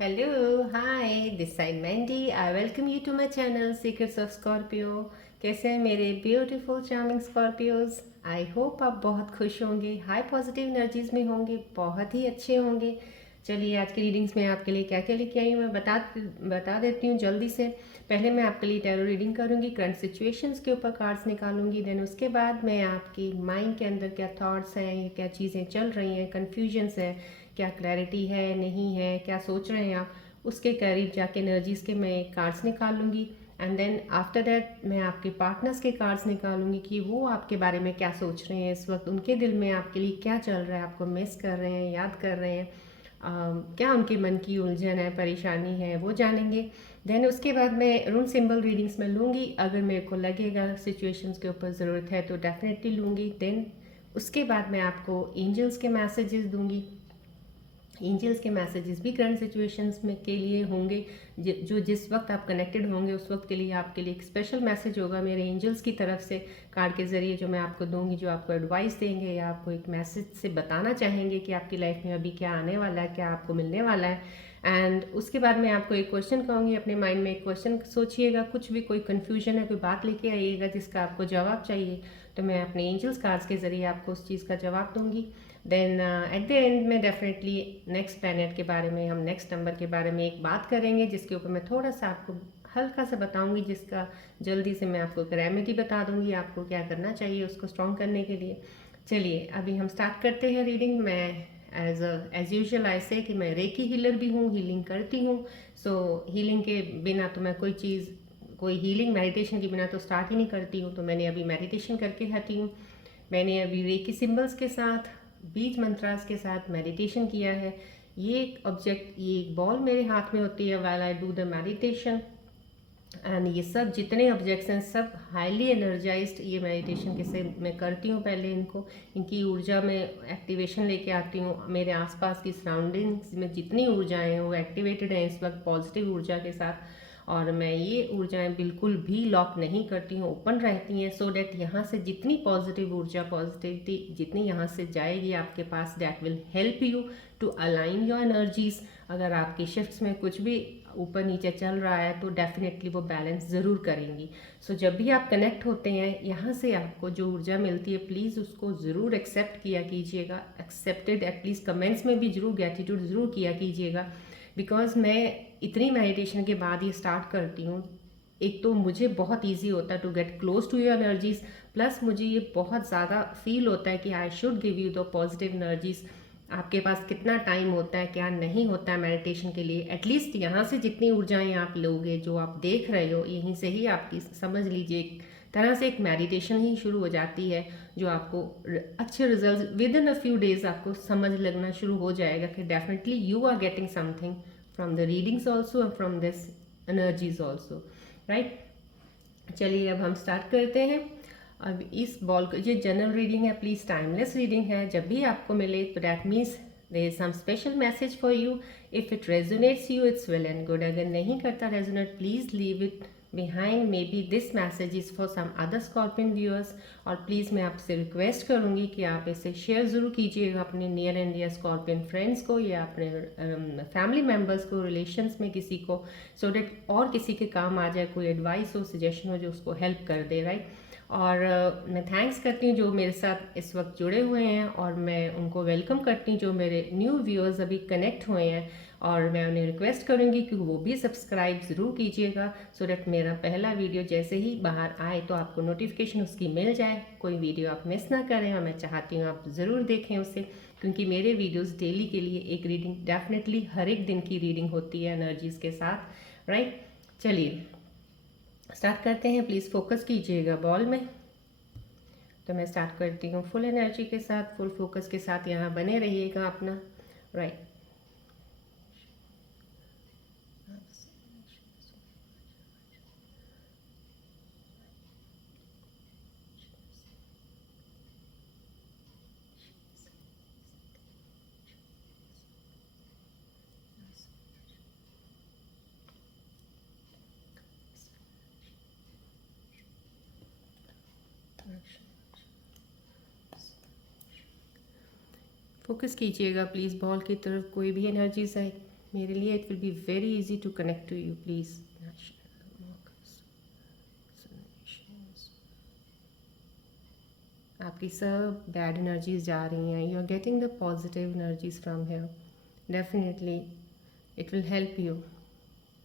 Hello, hi, this side Mandy. I welcome you to my channel Secrets of Scorpio. कैसे हैं मेरे beautiful charming Scorpios? I hope आप बहुत खुश होंगे, हाई पॉजिटिव एनर्जीज में होंगे, बहुत ही अच्छे होंगे। चलिए आज की रीडिंग्स में आपके लिए क्या क्या लेके आई हूँ मैं बता देती हूँ जल्दी से। पहले मैं आपके लिए टैरो रीडिंग करूँगी, करंट सिचुएशंस के ऊपर कार्ड्स निकालूंगी। देन उसके बाद मैं आपकी माइंड के अंदर क्या थॉट्स हैं, क्या चीज़ें चल रही हैं, कन्फ्यूजन्स है, क्या क्लैरिटी है नहीं है, क्या सोच रहे हैं आप, उसके करीब जाके एनर्जीज़ के मैं कार्ड्स निकाल लूँगी। एंड देन आफ्टर दैट मैं आपके पार्टनर्स के कार्ड्स निकालूंगी कि वो आपके बारे में क्या सोच रहे हैं इस वक्त, उनके दिल में आपके लिए क्या चल रहा है, आपको मिस कर रहे हैं, याद कर रहे हैं, क्या उनके मन की उलझन है, परेशानी है, वो जानेंगे। देन उसके बाद मैं रून सिंबल रीडिंग्स में लूँगी, अगर मेरे को लगेगा सिचुएशंस के ऊपर ज़रूरत है तो डेफिनेटली लूँगी। देन उसके बाद मैं आपको एंजल्स के मैसेजेस दूँगी। एंजल्स के मैसेजेस भी करंट सिचुएशंस में के लिए होंगे, जो जिस वक्त आप कनेक्टेड होंगे उस वक्त के लिए आपके लिए एक स्पेशल मैसेज होगा मेरे एंजल्स की तरफ से कार्ड के ज़रिए, जो मैं आपको दूंगी, जो आपको एडवाइस देंगे या आपको एक मैसेज से बताना चाहेंगे कि आपकी लाइफ में अभी क्या आने वाला है, क्या आपको मिलने वाला है। एंड उसके बाद मैं आपको एक क्वेश्चन कहूँगी, अपने माइंड में एक क्वेश्चन सोचिएगा, कुछ भी कोई कन्फ्यूजन है, कोई बात लेके आइएगा जिसका आपको जवाब चाहिए, तो मैं अपने एंजल्स कार्ड्स के ज़रिए आपको उस चीज़ का जवाब दूंगी। देन एट द एंड में डेफिनेटली नेक्स्ट प्लैनेट के बारे में, हम नेक्स्ट नंबर के बारे में एक बात करेंगे जिसके ऊपर मैं थोड़ा सा आपको हल्का सा बताऊंगी, जिसका जल्दी से मैं आपको रेमेडी बता दूंगी, आपको क्या करना चाहिए उसको स्ट्रॉन्ग करने के लिए। चलिए अभी हम स्टार्ट करते हैं रीडिंग। मैं एज यूजल ऐसे कि मैं रेकी हीलर भी हूँ, हीलिंग करती हूँ। सो हीलिंग के बिना तो मैं कोई हीलिंग मेडिटेशन के बिना तो स्टार्ट ही नहीं करती हूँ। तो मैंने अभी मेडिटेशन करके हटी हूँ। मैंने अभी रेकी सिंबल्स के साथ, बीज मंत्रास के साथ मेडिटेशन किया है। ये एक बॉल मेरे हाथ में होती है while I do the meditation. And ये सब जितने ऑब्जेक्ट्स हैं सब हाईली एनर्जाइज्ड, ये मेडिटेशन कैसे मैं करती हूँ, पहले इनकी ऊर्जा में एक्टिवेशन लेके आती हूँ। मेरे आसपास की सराउंडिंग्स में जितनी ऊर्जाएं हैं वो एक्टिवेटेड हैं इस वक्त पॉजिटिव ऊर्जा के साथ, और मैं ये ऊर्जाएं बिल्कुल भी लॉक नहीं करती हूँ, ओपन रहती हैं, सो डैट यहाँ से जितनी पॉजिटिव ऊर्जा, पॉजिटिविटी जितनी यहाँ से जाएगी आपके पास, that will help you to align your energies. अगर आपकी शिफ्ट्स में कुछ भी ऊपर नीचे चल रहा है तो डेफिनेटली वो बैलेंस ज़रूर करेंगी। सो जब भी आप कनेक्ट होते हैं यहाँ से आपको जो ऊर्जा मिलती है, प्लीज़ उसको ज़रूर एक्सेप्ट किया कीजिएगा। एक्सेप्टेड एटलीस्ट कमेंट्स में भी ज़रूर ग्रेटिट्यूड ज़रूर किया कीजिएगा, बिकॉज मैं इतनी मेडिटेशन के बाद ये स्टार्ट करती हूँ। एक तो मुझे बहुत ईजी होता है to get close to your energies, plus मुझे ये बहुत ज़्यादा फील होता है कि I should give you the positive energies. आपके पास कितना टाइम होता है, क्या नहीं होता है मेडिटेशन के लिए, एटलीस्ट यहाँ से जितनी ऊर्जाएं आप लोगे, जो आप देख रहे हो, यहीं से ही आपकी समझ लीजिए एक तरह से एक मेडिटेशन ही शुरू हो जाती है, जो आपको अच्छे result within a few days आपको समझ लगना शुरू हो जाएगा कि definitely you are getting something from the readings also and from this energies also, right. चलिए अब हम स्टार्ट करते हैं। अब इस बॉल को, ये जनरल रीडिंग है, प्लीज़ टाइमलेस रीडिंग है, जब भी आपको मिले तो that means there is some special message for you. If it resonates you it's well and good, अगर नहीं करता resonate please leave it behind, maybe this message is for some other scorpion viewers. और please मैं आपसे request करूँगी कि आप इसे शेयर ज़रूर कीजिएगा अपने near and dear scorpion friends को, या अपने फैमिली मेम्बर्स को, रिलेशंस में किसी को, सो डैट और किसी के काम आ जाए, कोई एडवाइस हो, सजेशन हो जो उसको हेल्प कर दे, राइट। और मैं थैंक्स करती हूँ जो मेरे साथ इस वक्त जुड़े हुए हैं, और मैं उनको वेलकम करती हूँ जो मेरे न्यू व्यूअर्स अभी कनेक्ट हुए हैं, और मैं उन्हें रिक्वेस्ट करूँगी कि वो भी सब्सक्राइब ज़रूर कीजिएगा, सो डैट मेरा पहला वीडियो जैसे ही बाहर आए तो आपको नोटिफिकेशन उसकी मिल जाए, कोई वीडियो आप मिस ना करें। और मैं चाहती हूँ आप ज़रूर देखें उसे, क्योंकि मेरे वीडियोज़ डेली के लिए एक रीडिंग, डेफिनेटली हर एक दिन की रीडिंग होती है एनर्जीज़ के साथ, राइट। चलिए स्टार्ट करते हैं, प्लीज़ फोकस कीजिएगा बॉल में। तो मैं स्टार्ट करती हूँ फुल एनर्जी के साथ, फुल फोकस के साथ, यहाँ बने रहिएगा अपना, राइट। फोकस कीजिएगा प्लीज़ बॉल की तरफ, कोई भी एनर्जीज है मेरे लिए it will be very easy to connect to you please. आपकी सब बैड एनर्जीज जा रही हैं, you are getting the positive energies from here. Definitely it will help you.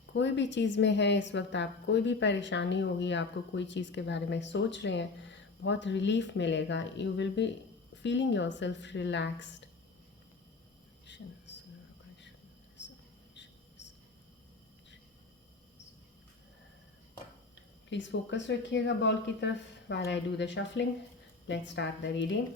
कोई भी चीज़ में है इस वक्त, आप कोई भी परेशानी होगी, आपको कोई चीज़ के बारे में सोच रहे हैं, बहुत रिलीफ मिलेगा। You will be feeling your self relaxed. Please focus रखिएगा बॉल की तरफ while I do the shuffling. Let's start the reading.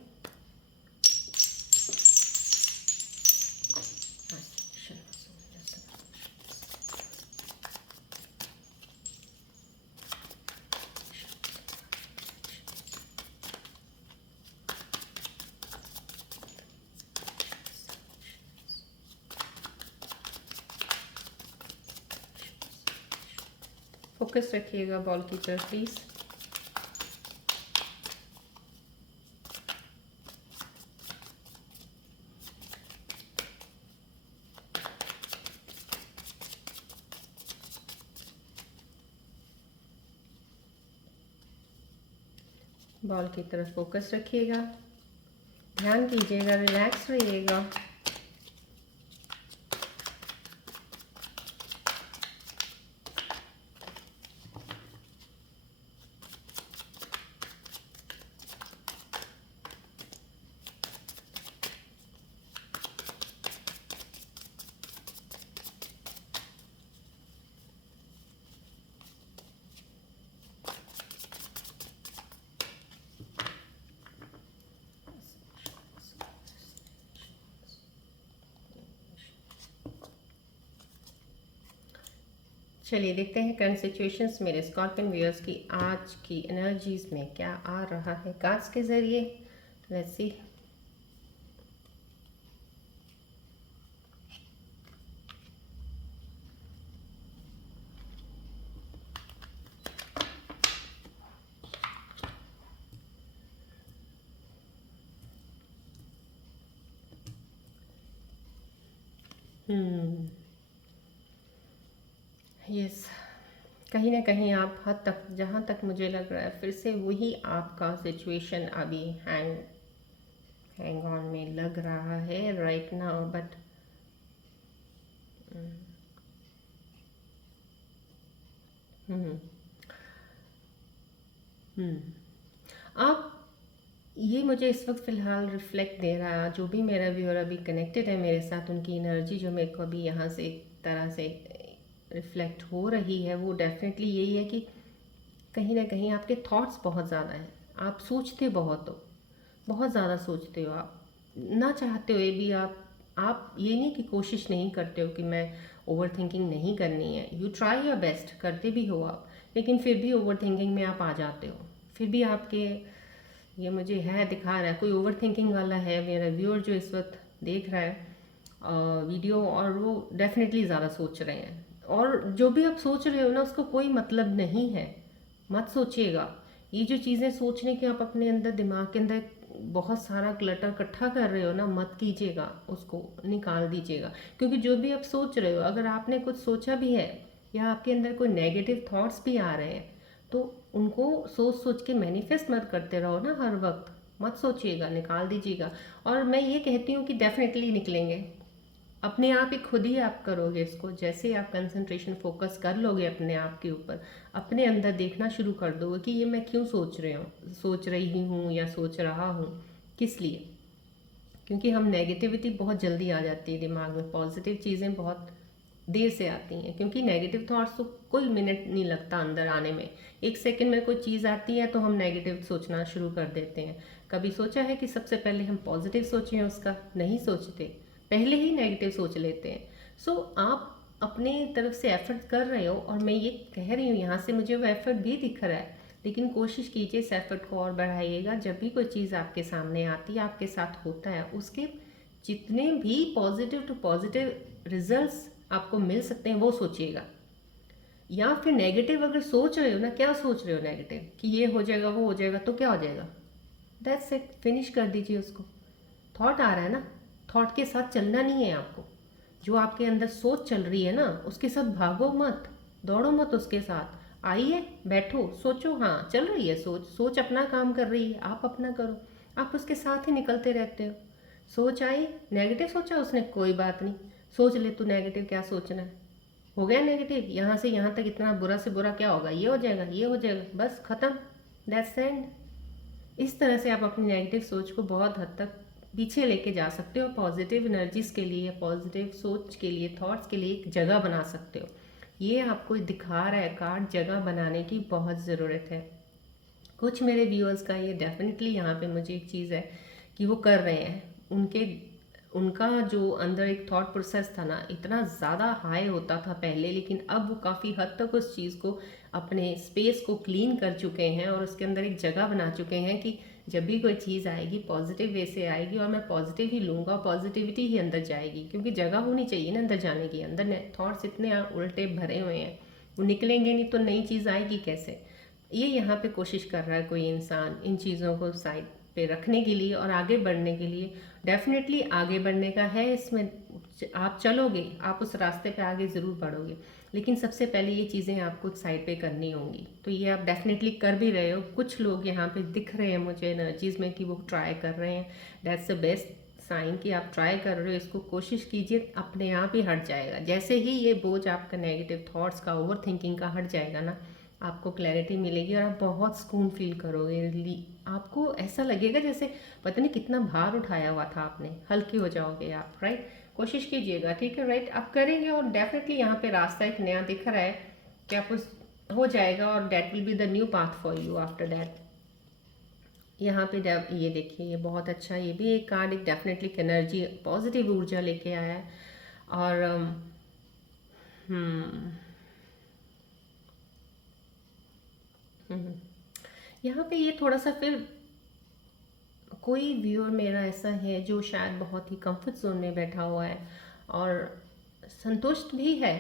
Focus रखिएगा बॉल की तरफ प्लीज़। बॉल की तरफ फोकस रखिएगा, ध्यान कीजिएगा, रिलैक्स रहिएगा। चलिए देखते हैं करंट सिचुएशंस मेरे स्कॉर्पियन व्यूअर्स की आज की एनर्जीज में क्या आ रहा है कार्ड्स के ज़रिए। Let's see. यस, कहीं ना कहीं आप हद तक, जहाँ तक मुझे लग रहा है, फिर से वही आपका सिचुएशन अभी हैंग ऑन में लग रहा है राइट नाउ। बट आप, ये मुझे इस वक्त फ़िलहाल रिफ्लेक्ट दे रहा है, जो भी मेरा व्यूअर अभी कनेक्टेड है मेरे साथ, उनकी एनर्जी जो मेरे को अभी यहाँ से एक तरह से रिफ्लेक्ट हो रही है, वो डेफिनेटली यही है कि कहीं ना कहीं आपके थॉट्स बहुत ज़्यादा हैं। आप सोचते बहुत हो, बहुत ज़्यादा सोचते हो। आप ना चाहते हुए भी आप ये नहीं कि कोशिश नहीं करते हो कि मैं ओवर थिंकिंग नहीं करनी है, यू ट्राई योर बेस्ट, करते भी हो आप, लेकिन फिर भी ओवर थिंकिंग में आप आ जाते हो। फिर भी आपके, ये मुझे है दिखा रहा है, कोई ओवर थिंकिंग वाला है मेरा व्यूअर जो इस वक्त देख रहा है वीडियो, और वो डेफिनेटली ज़्यादा सोच रहे हैं। और जो भी आप सोच रहे हो ना, उसको कोई मतलब नहीं है, मत सोचिएगा। ये जो चीज़ें सोचने के आप अपने अंदर, दिमाग के अंदर बहुत सारा क्लटर इकट्ठा कर रहे हो ना, मत कीजिएगा, उसको निकाल दीजिएगा। क्योंकि जो भी आप सोच रहे हो, अगर आपने कुछ सोचा भी है या आपके अंदर कोई नेगेटिव थॉट्स भी आ रहे हैं, तो उनको सोच सोच के मैनिफेस्ट मत करते रहो ना हर वक्त, मत सोचिएगा, निकाल दीजिएगा। और मैं ये कहती हूँ कि डेफिनेटली निकलेंगे, अपने आप ही, खुद ही आप करोगे इसको। जैसे आप कंसंट्रेशन फोकस कर लोगे अपने आप के ऊपर, अपने अंदर देखना शुरू कर दोगे कि ये मैं क्यों सोच रही हूँ या सोच रहा हूँ, किस लिए। क्योंकि हम नेगेटिविटी बहुत जल्दी आ जाती है दिमाग में, पॉजिटिव चीज़ें बहुत देर से आती हैं। क्योंकि नेगेटिव थॉट्स तो कोई मिनट नहीं लगता अंदर आने में, एक सेकंड में कोई चीज़ आती है तो हम नेगेटिव सोचना शुरू कर देते हैं। कभी सोचा है कि सबसे पहले हम पॉजिटिव सोचें? उसका नहीं सोचते, पहले ही नेगेटिव सोच लेते हैं। सो आप अपने तरफ से एफर्ट कर रहे हो, और मैं ये कह रही हूँ यहाँ से मुझे वो एफर्ट भी दिख रहा है, लेकिन कोशिश कीजिए इस एफर्ट को और बढ़ाइएगा। जब भी कोई चीज़ आपके सामने आती है, आपके साथ होता है, उसके जितने भी पॉजिटिव टू पॉजिटिव रिजल्ट्स आपको मिल सकते हैं वो सोचिएगा। या फिर नेगेटिव अगर सोच रहे हो ना, क्या सोच रहे हो नेगेटिव, कि ये हो जाएगा, वो हो जाएगा, तो क्या हो जाएगा, दैट्स इट, फिनिश कर दीजिए उसको। थॉट आ रहा है ना, थॉट के साथ चलना नहीं है आपको। जो आपके अंदर सोच चल रही है ना, उसके साथ भागो मत, दौड़ो मत उसके साथ। आइए, बैठो, सोचो, हाँ चल रही है सोच, सोच अपना काम कर रही है, आप अपना करो, आप उसके साथ ही निकलते रहते हो। सोच आई, नेगेटिव सोचा उसने, कोई बात नहीं, सोच ले तू नेगेटिव, क्या सोचना है, हो गया नेगेटिव, यहाँ से यहाँ तक इतना बुरा से बुरा क्या होगा, ये हो जाएगा, ये हो जाएगा, बस ख़त्म, दैट्स एंड। इस तरह से आप अपनी नेगेटिव सोच को बहुत हद तक पीछे लेके जा सकते हो, पॉजिटिव एनर्जीज के लिए, पॉजिटिव सोच के लिए, थॉट्स के लिए एक जगह बना सकते हो। ये आपको दिखा रहा है कार्ड, जगह बनाने की बहुत ज़रूरत है। कुछ मेरे व्यूअर्स का ये डेफिनेटली यहाँ पे मुझे एक चीज़ है कि वो कर रहे हैं, उनके उनका जो अंदर एक थॉट प्रोसेस था ना, इतना ज़्यादा हाई होता था पहले, लेकिन अब वो काफ़ी हद तक उस चीज़ को, अपने स्पेस को क्लीन कर चुके हैं और उसके अंदर एक जगह बना चुके हैं कि जब भी कोई चीज़ आएगी पॉजिटिव वे से आएगी और मैं पॉजिटिव ही लूँगा, पॉजिटिविटी ही अंदर जाएगी, क्योंकि जगह होनी चाहिए ना अंदर जाने की। अंदर थॉट्स इतने उल्टे भरे हुए हैं, वो निकलेंगे नहीं तो नई चीज़ आएगी कैसे। ये यहाँ पे कोशिश कर रहा है कोई इंसान इन चीज़ों को साइड पे रखने के लिए और आगे बढ़ने के लिए। डेफिनेटली आगे बढ़ने का है इसमें, आप चलोगे, आप उस रास्ते पे आगे ज़रूर बढ़ोगे, लेकिन सबसे पहले ये चीज़ें आपको साइड पे करनी होंगी। तो ये आप डेफिनेटली कर भी रहे हो। कुछ लोग यहाँ पे दिख रहे हैं मुझे एनर्जीज़ में कि वो ट्राई कर रहे हैं, दैट्स द बेस्ट साइन कि आप ट्राई कर रहे हो। इसको कोशिश कीजिए, अपने आप ही हट जाएगा। जैसे ही ये बोझ आपका नेगेटिव थॉट्स का, ओवर थिंकिंग का हट जाएगा ना, आपको क्लैरिटी मिलेगी और आप बहुत सुकून फील करोगे। आपको ऐसा लगेगा जैसे पता नहीं कितना भार उठाया हुआ था आपने, हल्के हो जाओगे आप, राइट। कोशिश कीजिएगा, ठीक है, राइट, आप करेंगे और डेफिनेटली यहाँ पे रास्ता एक नया दिख रहा है कि आप उस हो जाएगा और that will be the new path for you after that. यहाँ पे ये देखिए, ये बहुत अच्छा, ये भी एक कार्ड एक डेफिनेटली एनर्जी, पॉजिटिव ऊर्जा लेके आया है। और हम्म हम्म, यहाँ पे ये थोड़ा सा फिर कोई व्यूअर मेरा ऐसा है जो शायद बहुत ही कंफर्ट जोन में बैठा हुआ है और संतुष्ट भी है,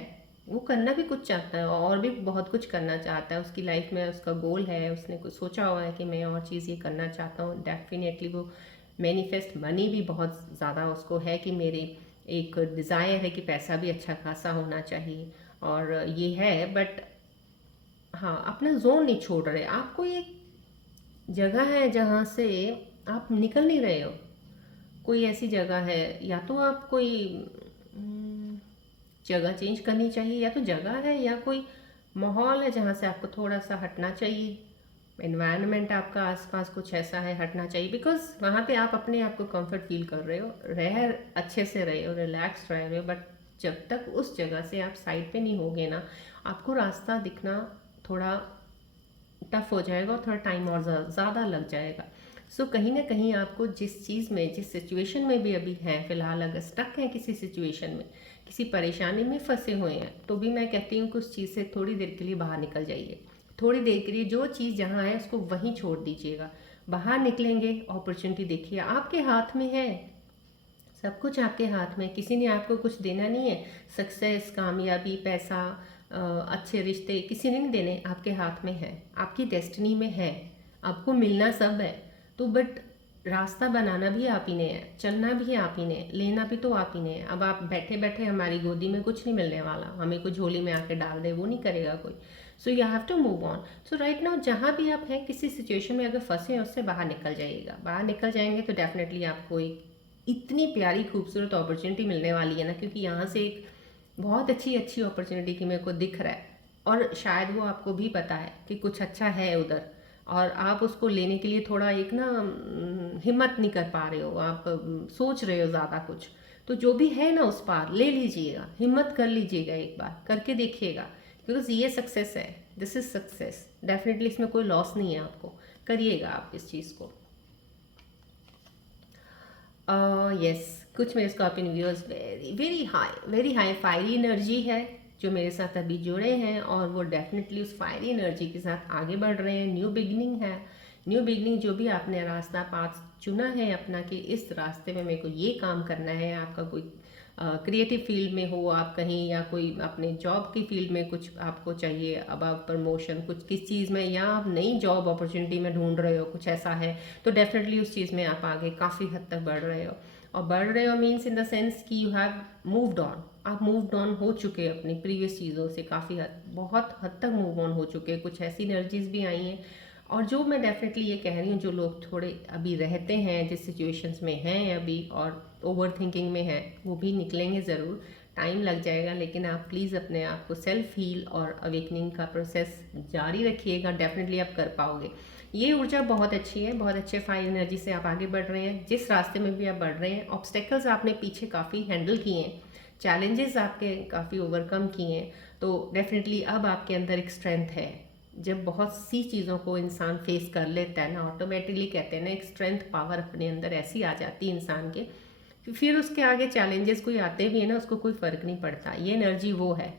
वो करना भी कुछ चाहता है और भी बहुत कुछ करना चाहता है उसकी लाइफ में, उसका गोल है, उसने कुछ सोचा हुआ है कि मैं और चीज़ ये करना चाहता हूँ। डेफिनेटली वो मैनिफेस्ट मनी भी बहुत ज़्यादा उसको है कि मेरी एक डिज़ायर है कि पैसा भी अच्छा खासा होना चाहिए और ये है। बट हाँ, अपना जोन नहीं छोड़ रहे, आपको ये जगह है जहाँ से आप निकल नहीं रहे हो। कोई ऐसी जगह है, या तो आप कोई जगह चेंज करनी चाहिए, या तो जगह है या कोई माहौल है जहाँ से आपको थोड़ा सा हटना चाहिए। एनवायरनमेंट आपका आसपास कुछ ऐसा है, हटना चाहिए, बिकॉज वहाँ पे आप अपने आप को कंफर्ट फील कर रहे हो, रह अच्छे से रहे हो, रिलैक्स रह रहे हो। बट जब तक उस जगह से आप साइड पे नहीं होगे ना, आपको रास्ता दिखना थोड़ा टफ हो जाएगा और थोड़ा टाइम और ज़्यादा लग जाएगा। सो कहीं ना कहीं आपको जिस चीज़ में, जिस सिचुएशन में भी अभी हैं फ़िलहाल, अगर स्टक हैं किसी सिचुएशन में, किसी परेशानी में फंसे हुए हैं, तो भी मैं कहती हूँ कि उस चीज़ से थोड़ी देर के लिए बाहर निकल जाइए। थोड़ी देर के लिए जो चीज़ जहाँ है उसको वहीं छोड़ दीजिएगा, बाहर निकलेंगे, अपॉर्चुनिटी देखिए, आपके हाथ में है, सब कुछ आपके हाथ में। किसी ने आपको कुछ देना नहीं है, सक्सेस, कामयाबी, पैसा, अच्छे रिश्ते किसी ने नहीं देने, आपके हाथ में है, आपकी डेस्टिनी में है, आपको मिलना सब है। तो बट रास्ता बनाना भी आप ही ने है, चलना भी आप ही ने, लेना भी तो आप ही ने है। अब आप बैठे बैठे हमारी गोदी में कुछ नहीं मिलने वाला, हमें कोई झोली में आके डाल दे, वो नहीं करेगा कोई। So you have to move on. So right now जहाँ भी आप हैं, किसी सिचुएशन में अगर फंसे हैं, उससे बाहर निकल जाइएगा। बाहर निकल जाएंगे तो डेफिनेटली आपको एक इतनी प्यारी खूबसूरत अपॉर्चुनिटी मिलने वाली है ना, क्योंकि यहाँ से एक बहुत अच्छी अच्छी अपॉर्चुनिटी की मेरे को दिख रहा है और शायद वो आपको भी पता है कि कुछ अच्छा है उधर, और आप उसको लेने के लिए थोड़ा एक ना हिम्मत नहीं कर पा रहे हो, आप सोच रहे हो ज़्यादा कुछ। तो जो भी है ना उस पार ले लीजिएगा, हिम्मत कर लीजिएगा, एक बार करके देखिएगा, बिकॉज ये सक्सेस है, दिस इज़ सक्सेस। डेफिनेटली इसमें कोई लॉस नहीं है, आपको करिएगा आप इस चीज़ को। यस, कुछ मेरे scorpion viewers very high fiery energy है जो मेरे साथ अभी जुड़े हैं, और वो डेफिनेटली उस फायरी एनर्जी के साथ आगे बढ़ रहे हैं। न्यू बिगनिंग है, न्यू बिगनिंग, जो भी आपने रास्ता पाथ चुना है अपना कि इस रास्ते में मेरे को ये काम करना है, आपका कोई क्रिएटिव फील्ड में हो आप कहीं, या कोई अपने जॉब की फील्ड में कुछ आपको चाहिए, अब आप प्रमोशन कुछ किस चीज़ में, या आप नई जॉब अपॉर्चुनिटी में ढूंढ रहे हो, कुछ ऐसा है, तो डेफिनेटली उस चीज़ में आप आगे काफ़ी हद तक बढ़ रहे हो। और बढ़ रहे हो मीन्स इन द सेंस कि यू हैव मूव्ड ऑन, आप मूव ऑन हो चुके हैं अपनी प्रीवियस चीज़ों से, बहुत हद तक मूव ऑन हो चुके हैं। कुछ ऐसी एनर्जीज भी आई हैं, और जो मैं डेफिनेटली ये कह रही हूँ, जो लोग थोड़े अभी रहते हैं जिस सिचुएशंस में हैं अभी और ओवर थिंकिंग में है, वो भी निकलेंगे ज़रूर, टाइम लग जाएगा, लेकिन आप प्लीज़ अपने आप को सेल्फ हील और अवेकनिंग का प्रोसेस जारी रखिएगा, डेफिनेटली आप कर पाओगे। ये ऊर्जा बहुत अच्छी है, बहुत अच्छे फायर एनर्जी से आप आगे बढ़ रहे हैं। जिस रास्ते में भी आप बढ़ रहे हैं, ऑब्स्टेकल्स आपने पीछे काफ़ी हैंडल किए हैं, चैलेंजेस आपके काफ़ी ओवरकम किए हैं, तो डेफिनेटली अब आपके अंदर एक स्ट्रेंथ है। जब बहुत सी चीज़ों को इंसान फेस कर लेता है ना, ऑटोमेटिकली कहते हैं ना, एक स्ट्रेंथ पावर अपने अंदर ऐसी आ जाती है इंसान के, फिर उसके आगे चैलेंजेस कोई आते भी है ना, उसको कोई फ़र्क नहीं पड़ता। ये एनर्जी वो है,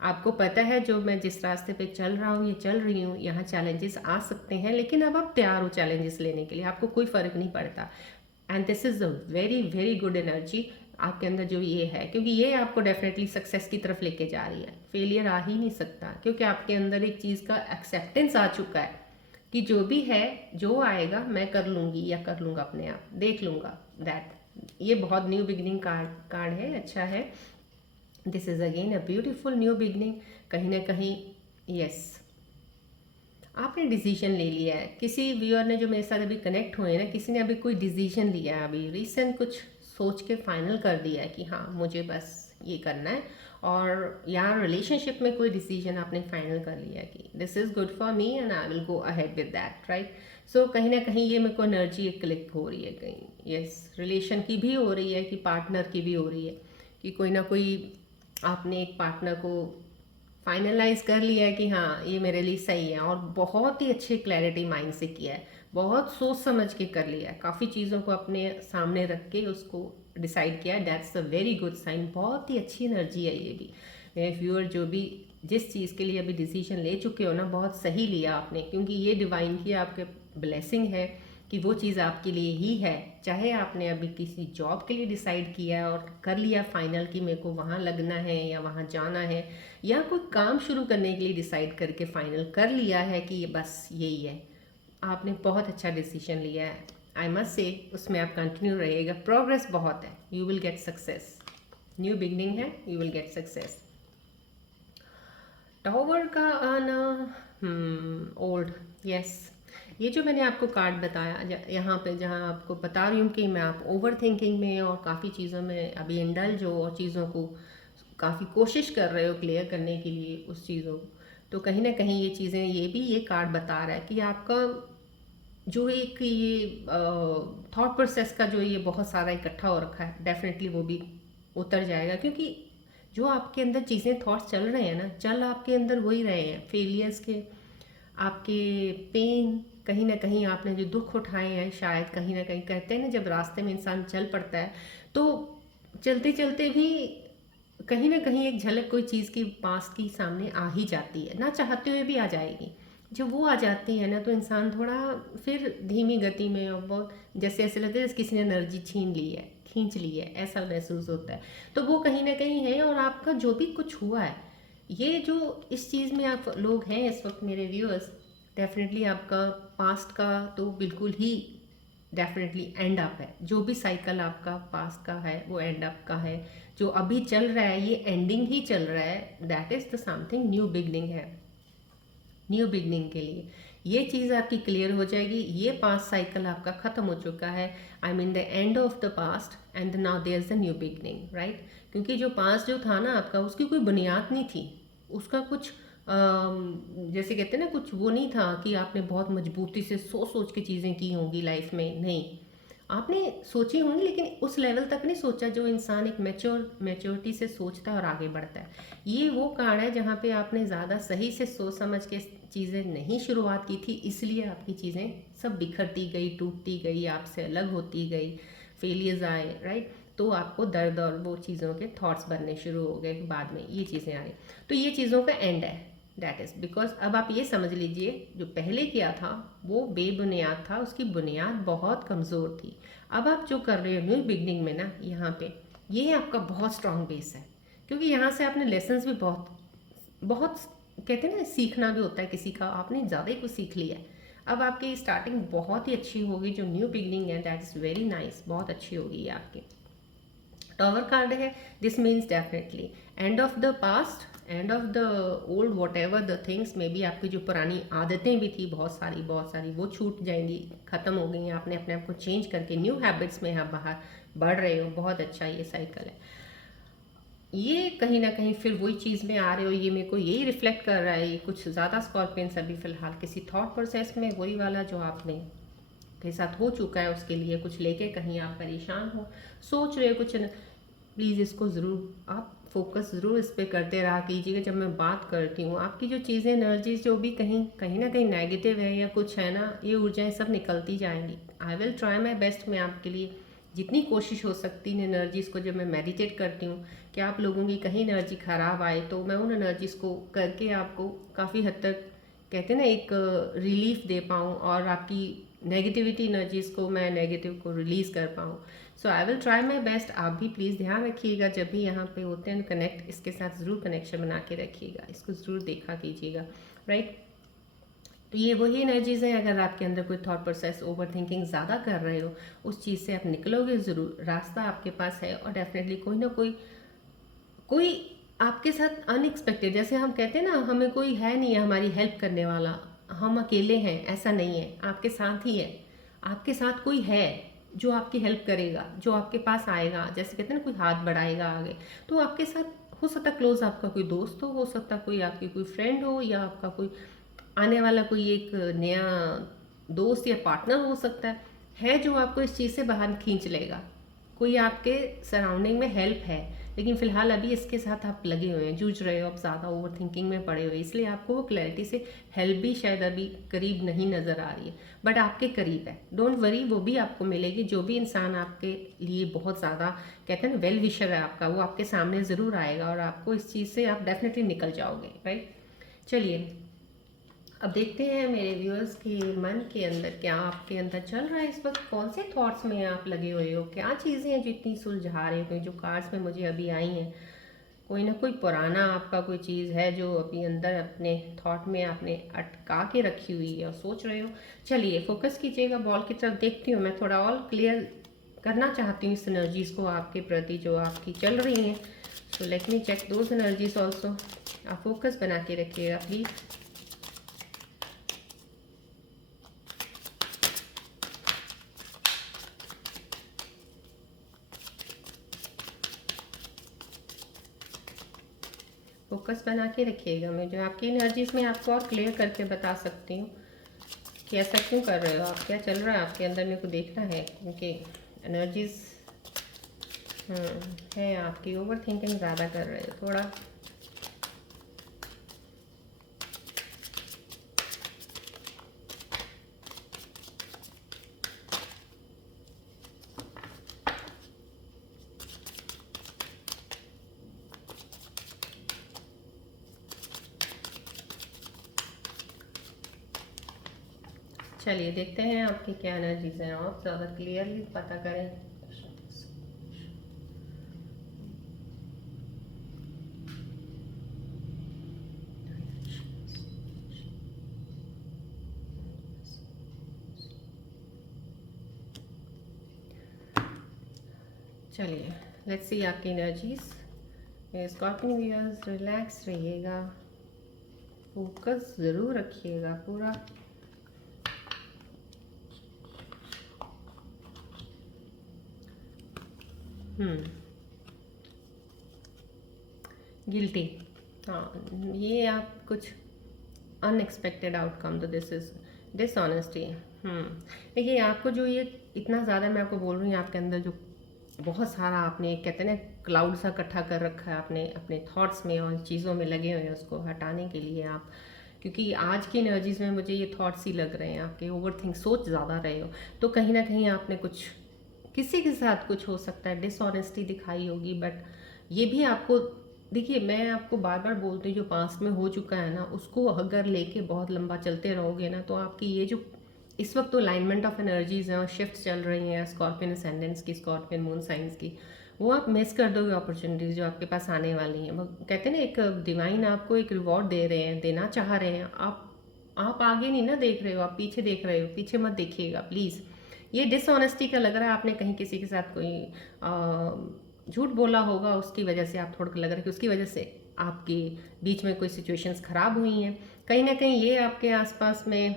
आपको पता है जो मैं जिस रास्ते पे चल रहा हूँ, ये चल रही हूँ, यहाँ चैलेंजेस आ सकते हैं, लेकिन अब आप तैयार हो चैलेंजेस लेने के लिए, आपको कोई फ़र्क नहीं पड़ता। And this is a very very good energy आपके अंदर जो ये है, क्योंकि ये आपको डेफिनेटली सक्सेस की तरफ लेके जा रही है। फेलियर आ ही नहीं सकता, क्योंकि आपके अंदर एक चीज़ का एक्सेप्टेंस आ चुका है कि जो भी है, जो आएगा मैं कर लूँगी या कर लूँगा, अपने आप देख लूँगा। दैट ये बहुत न्यू बिगनिंग कार्ड है, अच्छा है। This is again a beautiful new beginning. कहीं ना कहीं यस, आपने डिसीजन ले लिया है। किसी व्यूअर ने जो मेरे साथ अभी कनेक्ट हुए ना, किसी ने अभी कोई डिसीजन लिया है, अभी रिसेंट कुछ सोच के फाइनल कर दिया है कि हाँ मुझे बस ये करना है, और यहाँ रिलेशनशिप में कोई डिसीजन आपने फाइनल कर लिया है कि this is good for me and I will go ahead with that, right. So कहीं ना कहीं ये मेरे को एनर्जी क्लिक हो रही है कहीं, यस, रिलेशन की भी हो रही है कि पार्टनर की भी हो रही है, कि कोई ना कोई आपने एक पार्टनर को फाइनलाइज कर लिया है कि हाँ ये मेरे लिए सही है, और बहुत ही अच्छे क्लैरिटी माइंड से किया है, बहुत सोच समझ के कर लिया है, काफ़ी चीज़ों को अपने सामने रख के उसको डिसाइड किया है। That's a very good sign, बहुत ही अच्छी एनर्जी है ये भी। मेरे व्यूअर जो भी जिस चीज़ के लिए अभी डिसीजन ले चुके हो ना, बहुत सही लिया आपने, क्योंकि ये डिवाइन की आपके ब्लेसिंग है कि वो चीज़ आपके लिए ही है। चाहे आपने अभी किसी जॉब के लिए डिसाइड किया है और कर लिया फाइनल कि मेरे को वहाँ लगना है या वहाँ जाना है, या कोई काम शुरू करने के लिए डिसाइड करके फाइनल कर लिया है कि ये बस यही है, आपने बहुत अच्छा डिसीजन लिया है। आई मस्ट से उसमें आप कंटिन्यू रहिएगा, प्रोग्रेस बहुत है, you will get success. New beginning है, you will get success. Tower का आना, ओल्ड, यस। ये जो मैंने आपको कार्ड बताया यहाँ पे, जहाँ आपको बता रही हूँ कि मैं आप ओवर थिंकिंग में और काफ़ी चीज़ों में अभी इंडल्ज हो, और चीज़ों को काफ़ी कोशिश कर रहे हो क्लियर करने के लिए उस चीज़ों को, तो कहीं ना कहीं ये चीज़ें, ये भी ये कार्ड बता रहा है कि आपका जो एक ये थॉट प्रोसेस का जो ये बहुत सारा इकट्ठा हो रखा है, डेफिनेटली वो भी उतर जाएगा, क्योंकि जो आपके अंदर चीज़ें थॉट्स चल रहे हैं ना, चल आपके अंदर वही रहे हैं, फेलियर्स के, आपके पेन, कहीं ना कहीं आपने जो दुख उठाए हैं, शायद कहीं ना कहीं कहते हैं ना, जब रास्ते में इंसान चल पड़ता है तो चलते चलते भी कहीं ना कहीं एक झलक कोई चीज़ की पास की सामने आ ही जाती है, ना चाहते हुए भी आ जाएगी। जब वो आ जाती है ना, तो इंसान थोड़ा फिर धीमी गति में, और बहुत जैसे ऐसे लगता है जैसे किसी ने एनर्जी छीन ली है, खींच ली है, ऐसा महसूस होता है। तो वो कहीं ना कहीं है, और आपका जो भी कुछ हुआ है, ये जो इस चीज़ में आप लोग हैं इस वक्त मेरे व्यूअर्स, डेफिनेटली आपका पास्ट का तो बिल्कुल ही डेफिनेटली एंड अप है। जो भी साइकिल आपका पास्ट का है वो एंड अप का है, जो अभी चल रहा है ये एंडिंग ही चल रहा है। That is the something new beginning है। न्यू बिगनिंग के लिए ये चीज़ आपकी क्लियर हो जाएगी। ये पास्ट साइकिल आपका ख़त्म हो चुका है, I mean the end of the past and now there is the new beginning, right. क्योंकि जो पास्ट जो था ना आपका, उसकी कोई बुनियाद नहीं थी, उसका कुछ जैसे कहते हैं ना, कुछ वो नहीं था कि आपने बहुत मजबूती से सोच सोच के चीज़ें की होंगी लाइफ में, नहीं, आपने सोची होंगी लेकिन उस लेवल तक नहीं सोचा जो इंसान एक मैच्योरिटी से सोचता है और आगे बढ़ता है। ये वो कारण है जहाँ पे आपने ज़्यादा सही से सोच समझ के चीज़ें नहीं शुरुआत की थी, इसलिए आपकी चीज़ें सब बिखरती गई, टूटती गई, आपसे अलग होती गई, फेलियर्स आए, राइट। तो आपको दर्द और वो चीज़ों के थॉट्स बनने शुरू हो गए, बाद में ये चीज़ें आ रही। तो ये चीज़ों का एंड है, दैट इज़ बिकॉज अब आप ये समझ लीजिए जो पहले किया था वो बेबुनियाद था, उसकी बुनियाद बहुत कमज़ोर थी। अब आप जो कर रहे हो न्यू बिगनिंग में ना, यहाँ पे ये आपका बहुत स्ट्रॉन्ग बेस है, क्योंकि यहाँ से आपने लेसन्स भी बहुत बहुत कहते हैं ना, सीखना भी होता है किसी का, आपने ज़्यादा ही कुछ सीख लिया है। अब आपकी स्टार्टिंग बहुत ही अच्छी होगी, जो न्यू बिगनिंग है दैट इज़ वेरी नाइस, बहुत अच्छी होगी ये आपकी। टॉवर कार्ड है, this means definitely and of the past, and of the old what ever the things, may be आपकी जो पुरानी आदतें भी थी बहुत सारी वो छूट जाएंगी, ख़त्म हो गई हैं, आपने अपने आप को चेंज करके न्यू हैबिट्स में आप बाहर बढ़ रहे हो। बहुत अच्छा ये साइकिल है। ये कहीं ना कहीं फिर वही चीज़ में आ रहे हो, ये मेरे को यही रिफ्लेक्ट कर रहा है। ये कुछ ज़्यादा स्कॉर्पियंस अभी फ़िलहाल किसी थॉट प्रोसेस में वही वाला जो आपने के साथ हो चुका है उसके लिए कुछ लेके कहीं आप परेशान हो, सोच रहे हो कुछ। प्लीज़ इसको ज़रूर आप फोकस ज़रूर इस पर करते रहा कीजिएगा। जब मैं बात करती हूँ आपकी जो चीज़ें एनर्जीज जो भी कहीं कहीं ना कहीं नेगेटिव है या कुछ है ना, ये ऊर्जाएं सब निकलती जाएंगी। आई विल ट्राई माई बेस्ट, मैं आपके लिए जितनी कोशिश हो सकती इन एनर्जीज़ को, जब मैं मेडिटेट करती हूँ कि आप लोगों की कहीं एनर्जी ख़राब आए तो मैं उन एनर्जीज़ को करके आपको काफ़ी हद तक कहते हैं ना एक रिलीफ दे पाऊँ, और आपकी नेगेटिविटी एनर्जीज़ को मैं नेगेटिव को रिलीज़ कर पाऊँ। So I will try my best. आप भी प्लीज़ ध्यान रखिएगा जब भी यहाँ पे होते हैं कनेक्ट, इसके साथ ज़रूर कनेक्शन बना के रखिएगा, इसको ज़रूर देखा कीजिएगा, राइट। तो ये वही एनर्जीज हैं। अगर आपके अंदर कोई थॉट प्रोसेस ओवर थिंकिंग ज़्यादा कर रहे हो, उस चीज़ से आप निकलोगे ज़रूर, रास्ता आपके पास है। और डेफिनेटली कोई ना कोई आपके साथ अनएक्सपेक्टेड, जैसे हम कहते हैं ना, हमें कोई है नहीं है हमारी हेल्प करने वाला, हम अकेले हैं, ऐसा नहीं है, आपके साथ ही है। आपके साथ कोई है जो आपकी हेल्प करेगा, जो आपके पास आएगा, जैसे कहते हैं ना कोई हाथ बढ़ाएगा आगे। तो आपके साथ हो सकता क्लोज आपका कोई दोस्त हो सकता कोई आपकी कोई फ्रेंड हो, या आपका कोई आने वाला कोई एक नया दोस्त या पार्टनर हो सकता है जो आपको इस चीज़ से बाहर खींच लेगा। कोई आपके सराउंडिंग में हेल्प है, लेकिन फिलहाल अभी इसके साथ आप लगे हुए हैं, जूझ रहे हो, आप ज़्यादा ओवर थिंकिंग में पड़े हुए, इसलिए आपको वो क्लैरिटी से हेल्प भी शायद अभी करीब नहीं नज़र आ रही है, बट आपके करीब है। डोंट वरी, वो भी आपको मिलेगी। जो भी इंसान आपके लिए बहुत ज़्यादा कहते हैं ना वेल विशर है आपका, वो आपके सामने ज़रूर आएगा और आपको इस चीज़ से आप डेफिनेटली निकल जाओगे, राइट। चलिए अब देखते हैं मेरे व्यूअर्स के मन के अंदर क्या आपके अंदर चल रहा है इस वक्त, कौन से थॉट्स में आप लगे हुए हो, क्या चीज़ें हैं जो इतनी सुलझा रहे हो। जो कार्ड्स में मुझे अभी आई हैं, कोई ना कोई पुराना आपका कोई चीज़ है जो अभी अंदर अपने थॉट में आपने अटका के रखी हुई है और सोच रहे हो। चलिए फोकस कीजिएगा, बॉल की तरफ देखती हूँ मैं, थोड़ा और क्लियर करना चाहती हूँ इस एनर्जीज़ को आपके प्रति जो आपकी चल रही हैं। So let me check those energies also. आप फोकस बना के रखिएगा प्लीज़। फोकस बना के रखिएगा। मैं जो आपकी एनर्जीज में आपको और क्लियर करके बता सकती हूँ कि ऐसा क्यों कर रहे हो आप, क्या चल रहा है आपके अंदर, मेरे को देखना है। क्योंकि एनर्जीज है आपकी, ओवर थिंकिंग ज़्यादा कर रहे हो थोड़ा। चलिए देखते हैं आपकी क्या एनर्जीज हैं, आप ज़्यादा क्लियरली पता करें। चलिए लेट्स सी आपकी एनर्जीज। स्कॉर्पियो व्यूअर्स रिलैक्स रहिएगा, फोकस ज़रूर रखिएगा पूरा। गिल्टी, हाँ ये आप कुछ अनएक्सपेक्टेड आउटकम, तो दिस इज डिसऑनेस्टी। देखिए आपको जो ये इतना ज़्यादा मैं आपको बोल रही हूँ, आपके अंदर जो बहुत सारा आपने कहते हैं ना क्लाउड सा इकट्ठा कर रखा है आपने अपने थॉट्स में और चीज़ों में लगे हुए हैं, उसको हटाने के लिए आप, क्योंकि आज की एनर्जीज में मुझे ये थॉट्स ही लग रहे हैं आपके, ओवर थिंक सोच ज़्यादा रहे हो, तो कहीं ना कहीं आपने कुछ किसी के साथ कुछ हो सकता है डिसऑनेस्टी दिखाई होगी। बट ये भी आपको देखिए, मैं आपको बार बार बोलती हूँ जो पास्ट में हो चुका है ना, उसको अगर लेके बहुत लंबा चलते रहोगे ना, तो आपकी ये जो इस वक्त तो अलाइनमेंट ऑफ एनर्जीज हैं और शिफ्ट चल रही हैं स्कॉर्पियन असेंडेंट्स की, स्कॉर्पियन मून साइंस की, वो आप मिस कर दोगे अपॉर्चुनिटीज़ जो आपके पास आने वाली हैं। वो कहते हैं ना एक डिवाइन आपको एक रिवॉर्ड दे रहे हैं, देना चाह रहे हैं। आप आगे नहीं ना देख रहे हो, आप पीछे देख रहे हो, पीछे मत देखिएगा प्लीज़। ये डिसऑनेस्टी का लग रहा है, आपने कहीं किसी के साथ कोई झूठ बोला होगा, उसकी वजह से आप थोड़ा लग रहा है कि उसकी वजह से आपके बीच में कोई सिचुएशंस खराब हुई हैं। कहीं ना कहीं ये आपके आसपास में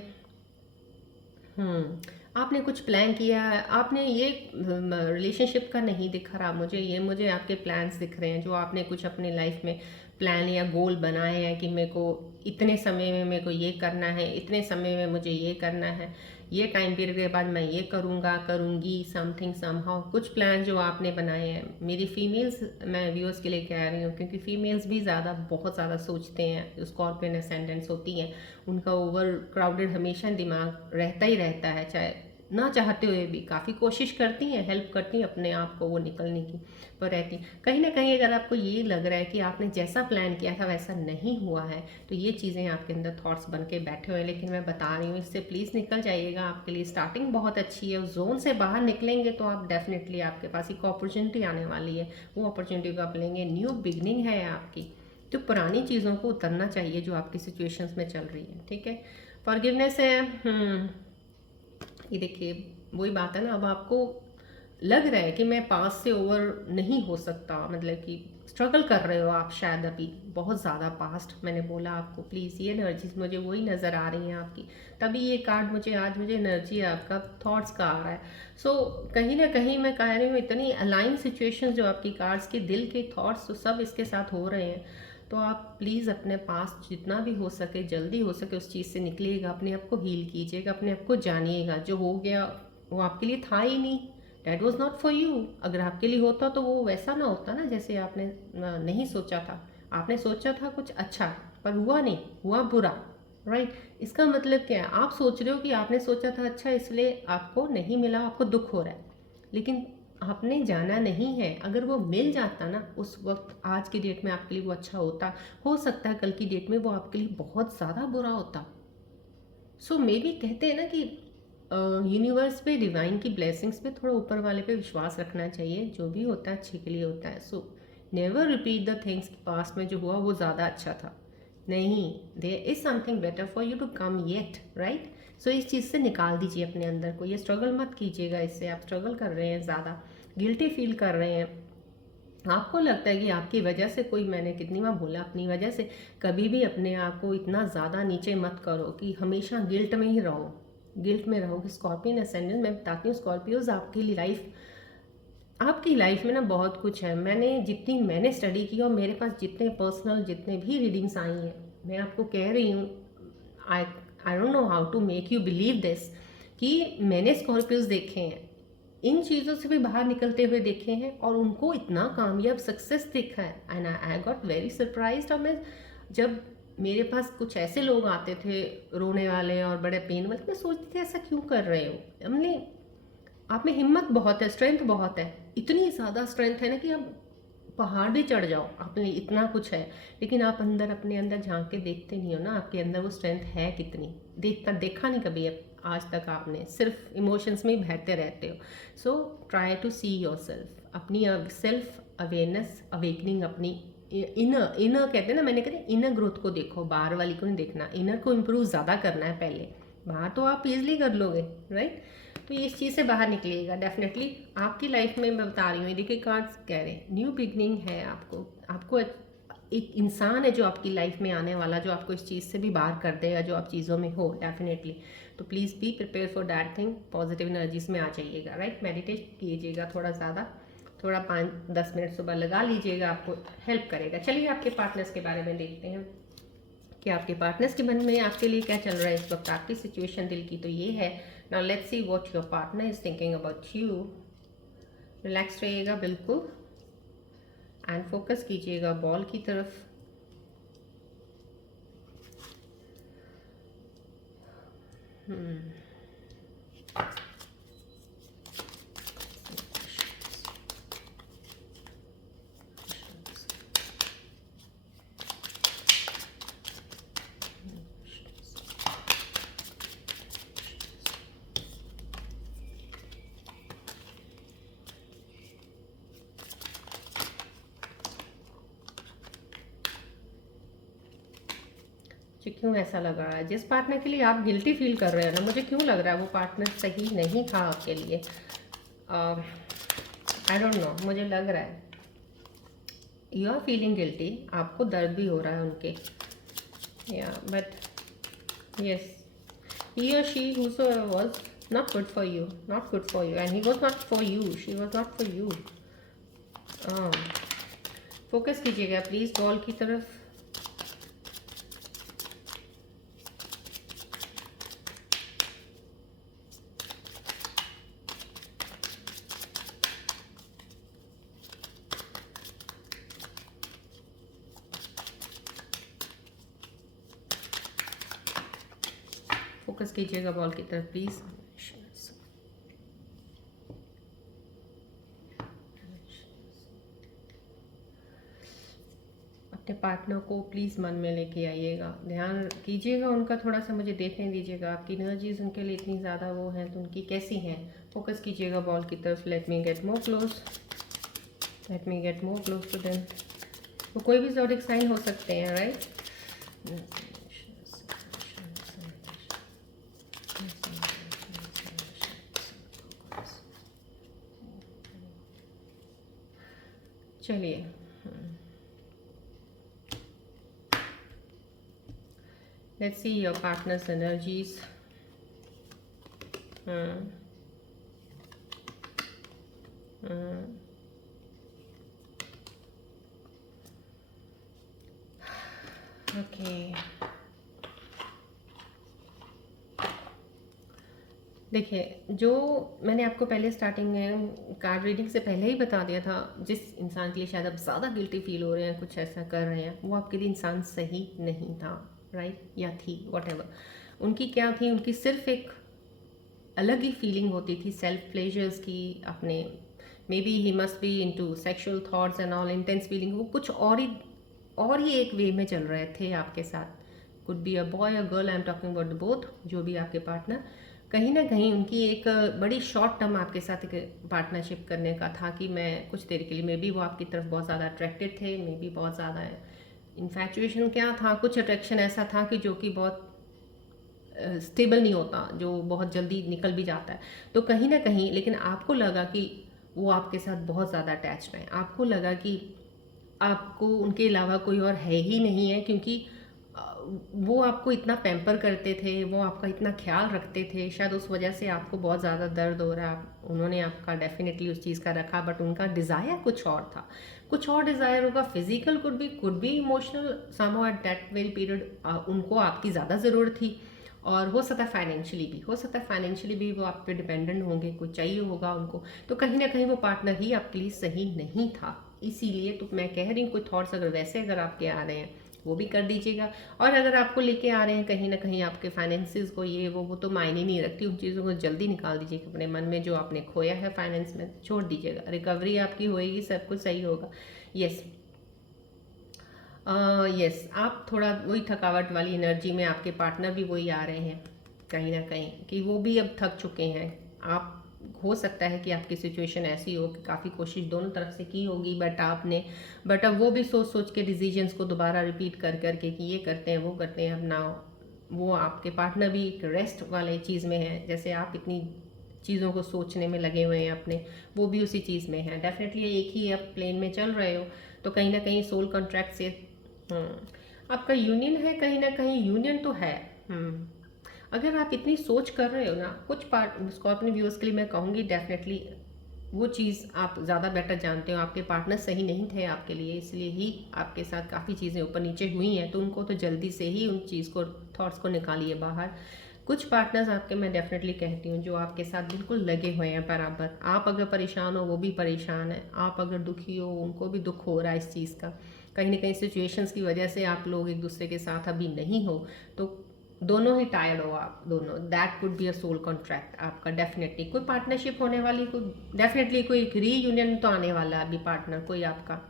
आपने कुछ प्लान किया है, आपने ये रिलेशनशिप का नहीं दिख रहा मुझे, ये मुझे आपके प्लान्स दिख रहे हैं जो आपने कुछ अपने लाइफ में प्लान या गोल बनाए हैं कि मेरे को इतने समय में मेरे को ये करना है, इतने समय में मुझे ये करना है, ये टाइम पीरियड के बाद मैं ये करूँगा करूँगी, समथिंग समहाउ कुछ प्लान जो आपने बनाए हैं। मेरी फीमेल्स, मैं व्यूअर्स के लिए कह रही हूँ क्योंकि फीमेल्स भी बहुत ज़्यादा सोचते हैं, स्कॉर्पियन असेंडेंट्स होती हैं, उनका ओवर क्राउडेड हमेशा दिमाग रहता ही रहता है, चाहे ना चाहते हुए भी काफ़ी कोशिश करती हैं, हेल्प करती हैं अपने आप को वो निकलने की, पर रहती कहीं ना कहीं। अगर आपको ये लग रहा है कि आपने जैसा प्लान किया था वैसा नहीं हुआ है, तो ये चीज़ें आपके अंदर थॉट्स बन के बैठे हुए हैं, लेकिन मैं बता रही हूँ इससे प्लीज़ निकल जाइएगा। आपके लिए स्टार्टिंग बहुत अच्छी है, उस जोन से बाहर निकलेंगे तो आप डेफिनेटली आपके पास एक अपॉर्चुनिटी आने वाली है, वो अपॉर्चुनिटी को आप लेंगे। न्यू बिगनिंग है आपकी, तो पुरानी चीज़ों को उतरना चाहिए जो आपकी सिचुएशंस में चल रही है, ठीक है। फॉरगिवनेस है। ये देखिए वही बात है ना, अब आपको लग रहा है कि मैं पास से ओवर नहीं हो सकता, मतलब कि स्ट्रगल कर रहे हो आप शायद अभी बहुत ज़्यादा पास्ट। मैंने बोला आपको प्लीज़ ये एनर्जीज मुझे वही नज़र आ रही हैं आपकी, तभी ये कार्ड मुझे आज मुझे एनर्जी आपका थॉट्स का आ रहा है। सो कहीं ना कहीं मैं कह रही हूँ इतनी अलाइन सिचुएशंस जो आपकी कार्ड्स के दिल के थॉट्स तो सब इसके साथ हो रहे हैं, तो आप प्लीज़ अपने पास जितना भी हो सके जल्दी हो सके उस चीज़ से निकलिएगा, अपने आप को हील कीजिएगा, अपने आप को जानिएगा। जो हो गया वो आपके लिए था ही नहीं, that was not for you. अगर आपके लिए होता तो वो वैसा ना होता ना जैसे आपने नहीं सोचा था। आपने सोचा था कुछ अच्छा पर हुआ नहीं, हुआ बुरा, राइट। इसका मतलब क्या है, आप सोच रहे हो कि आपने सोचा था अच्छा इसलिए आपको नहीं मिला, आपको दुख हो रहा है, लेकिन आपने जाना नहीं है। अगर वो मिल जाता ना उस वक्त, आज की डेट में आपके लिए वो अच्छा होता, हो सकता है कल की डेट में वो आपके लिए बहुत ज़्यादा बुरा होता। सो मे बी कहते हैं ना कि यूनिवर्स पे, डिवाइन की ब्लेसिंग्स पे, थोड़ा ऊपर वाले पे विश्वास रखना चाहिए। जो भी होता है अच्छे के लिए होता है। So never repeat the things, past में जो हुआ वो ज़्यादा अच्छा था, नहीं, there is something better for you to come yet, right. So इस चीज़ से निकाल दीजिए अपने अंदर को, ये स्ट्रगल मत कीजिएगा इससे। आप स्ट्रगल कर रहे हैं, ज़्यादा गिल्टी फील कर रहे हैं, आपको लगता है कि आपकी वजह से कोई, मैंने कितनी बार बोला अपनी वजह से। कभी भी अपने आप को इतना ज़्यादा नीचे मत करो कि हमेशा गिल्ट में ही रहो, गिल्ट में रहोगे। स्कॉर्पियन असेंडेंट, मैं बताती हूँ स्कॉर्पियोज आपकी लाइफ में ना बहुत कुछ है। मैंने स्टडी की और मेरे पास जितने पर्सनल जितने भी रीडिंग्स आई हैं, मैं आपको कह रही हूँ, I I don't know how to make you believe this, कि मैंने स्कॉर्पियोज देखे हैं, इन चीज़ों से भी बाहर निकलते हुए देखे हैं और उनको इतना कामयाब सक्सेस देखा है। And I got very surprised. और मैं जब मेरे पास कुछ ऐसे लोग आते थे रोने वाले और बड़े पेन वाले, मैं सोचती थी ऐसा क्यों कर रहे हो, हमने आप में हिम्मत बहुत है, स्ट्रेंथ बहुत है, इतनी ज़्यादा स्ट्रेंथ है ना कि आप पहाड़ भी चढ़ जाओ, आपने इतना कुछ है, लेकिन आप अंदर अपने अंदर झांक के देखते नहीं हो ना आपके अंदर वो स्ट्रेंथ है कितनी। देखा नहीं कभी आज तक, आपने सिर्फ इमोशंस में ही बहते रहते हो। So try to see your self, अपनी सेल्फ अवेयरनेस, अवेकनिंग, अपनी इनर कहते हैं ना, मैंने कहते इनर ग्रोथ को देखो, बाहर वाली को नहीं देखना। इनर को इम्प्रूव ज़्यादा करना है पहले, बाहर तो आप इजली कर लोगे, राइट। तो इस चीज़ से बाहर निकलिएगा डेफिनेटली। आपकी लाइफ में मैं बता रही हूँ, देखिए कार्ड्स कह रहे हैं न्यू बिगनिंग है। आपको एक इंसान है जो आपकी लाइफ में आने वाला, जो आपको इस चीज़ से भी बाहर कर देगा जो आप चीज़ों में हो डेफिनेटली। तो please be prepare for that thing, positive energies में आ जाइएगा, राइट। मेडिटेट कीजिएगा थोड़ा ज़्यादा, थोड़ा 5-10 मिनट सुबह लगा लीजिएगा, आपको हेल्प करेगा। चलिए आपके पार्टनर्स के बारे में देखते हैं कि आपके पार्टनर्स के मन में आपके लिए क्या चल रहा है इस वक्त, आपकी सिचुएशन दिल की तो ये है। Now let's see what your partner is thinking about you. Relax रहिएगा बिल्कुल एंड फोकस कीजिएगा बॉल की तरफ। क्यों ऐसा लग रहा है, जिस पार्टनर के लिए आप गिल्टी फील कर रहे हो ना, मुझे क्यों लग रहा है वो पार्टनर सही नहीं था आपके लिए। आई डोंट नो, मुझे लग रहा है यू आर फीलिंग गिल्टी, आपको दर्द भी हो रहा है उनके, या but yes, he or she whosoever was not good for you, not good for you, and he was not for you, she was not for you. Focus कीजिएगा please ball की तरफ। फोकस कीजिएगा बॉल की तरफ please. अपने partner को please मन में लेके आइएगा, ध्यान कीजिएगा उनका, थोड़ा सा मुझे देखने दीजिएगा, आपकी एनर्जीज उनके लिए इतनी ज़्यादा वो हैं तो उनकी कैसी हैं। फोकस कीजिएगा बॉल की तरफ। Let me get more close, let me get more close to them. वो कोई भी ज़ोडिक साइन हो सकते हैं, राइट। चलिए, let's see your partner's energies. Okay. देखिए, जो मैंने आपको पहले स्टार्टिंग में कार्ड रीडिंग से पहले ही बता दिया था, जिस इंसान के लिए शायद आप ज़्यादा गिल्टी फील हो रहे हैं, कुछ ऐसा कर रहे हैं, वो आपके लिए इंसान सही नहीं था, राइट, या थी, वॉटेवर। उनकी क्या थी, उनकी सिर्फ एक अलग ही फीलिंग होती थी सेल्फ प्लेजर्स की, अपने may be he must be into sexual thoughts and all, intense feeling, वो कुछ और ही एक वे में चल रहे थे आपके साथ। Could be a boy a girl, I am talking about both, जो भी आपके पार्टनर, कहीं ना कहीं उनकी एक बड़ी शॉर्ट टर्म आपके साथ एक पार्टनरशिप करने का था कि मैं कुछ देर के लिए, मे बी वो आपकी तरफ बहुत ज़्यादा अट्रैक्टेड थे, मे बी बहुत ज़्यादा इन्फैचुएशन क्या था, कुछ अट्रैक्शन ऐसा था कि जो कि बहुत स्टेबल नहीं होता, जो बहुत जल्दी निकल भी जाता है। तो कहीं ना कहीं लेकिन आपको लगा कि वो आपके साथ बहुत ज़्यादा अटैच्ड है, आपको लगा कि आपको उनके अलावा कोई और है ही नहीं है, क्योंकि वो आपको इतना पैम्पर करते थे, वो आपका इतना ख्याल रखते थे, शायद उस वजह से आपको बहुत ज़्यादा दर्द हो रहा है। उन्होंने आपका डेफिनेटली उस चीज़ का रखा, बट उनका डिज़ायर कुछ और था, कुछ और डिज़ायर होगा, physical could be emotional somehow at that very period. उनको आपकी ज़्यादा ज़रूरत थी, और हो सकता है फाइनेंशियली भी, हो सकता है फाइनेंशियली भी वो आप पे डिपेंडेंट होंगे, कुछ चाहिए होगा उनको। तो कहीं ना कहीं वो पार्टनर ही आपके लिए सही नहीं था, इसीलिए तो मैं कह रही हूँ कोई थॉट्स अगर वैसे अगर आपके आ रहे हैं वो भी कर दीजिएगा। और अगर आपको लेके आ रहे हैं कहीं ना कहीं आपके फाइनेंसिस को, ये वो तो मायने नहीं रखती, उन चीज़ों को जल्दी निकाल दीजिएगा अपने मन में, जो आपने खोया है फाइनेंस में छोड़ दीजिएगा, रिकवरी आपकी होएगी, सब कुछ सही होगा। यस, यस, आप थोड़ा वही थकावट वाली एनर्जी में, आपके पार्टनर भी वही आ रहे हैं कहीं ना कहीं कि वो भी अब थक चुके हैं। आप, हो सकता है कि आपकी सिचुएशन ऐसी हो कि काफ़ी कोशिश दोनों तरफ से की होगी, बट अब वो भी सोच सोच के डिसीजंस को दोबारा रिपीट कर करके कि ये करते हैं वो करते हैं, अब ना वो आपके पार्टनर भी एक रेस्ट वाले चीज़ में है, जैसे आप इतनी चीज़ों को सोचने में लगे हुए हैं अपने, वो भी उसी चीज़ में है। डेफिनेटली एक ही आप प्लेन में चल रहे हो, तो कहीं ना कहीं सोल कॉन्ट्रैक्ट से आपका यूनियन है, कहीं ना कहीं यूनियन तो है। अगर आप इतनी सोच कर रहे हो ना, कुछ पार्ट स्कॉर्पियन व्यूअर्स के लिए मैं कहूँगी डेफिनेटली वो चीज़ आप ज़्यादा बेटर जानते हो, आपके पार्टनर सही नहीं थे आपके लिए, इसलिए ही आपके साथ काफ़ी चीज़ें ऊपर नीचे हुई हैं, तो उनको तो जल्दी से ही उन चीज़ को, थॉट्स को निकालिए बाहर। कुछ पार्टनर्स आपके, मैं डेफिनेटली कहती हूँ, जो आपके साथ बिल्कुल लगे हुए हैं बराबर। आप अगर परेशान हो वो भी परेशान है, आप अगर दुखी हो उनको भी दुख हो रहा है इस चीज़ का। कहीं ना कहीं सिचुएशंस की वजह से आप लोग एक दूसरे के साथ अभी नहीं हो, तो दोनों ही टायर्ड हो आप दोनों, that could be a soul contract आपका। डेफिनेटली कोई पार्टनरशिप होने वाली, कोई डेफिनेटली कोई रीयूनियन तो आने वाला है अभी पार्टनर, कोई आपका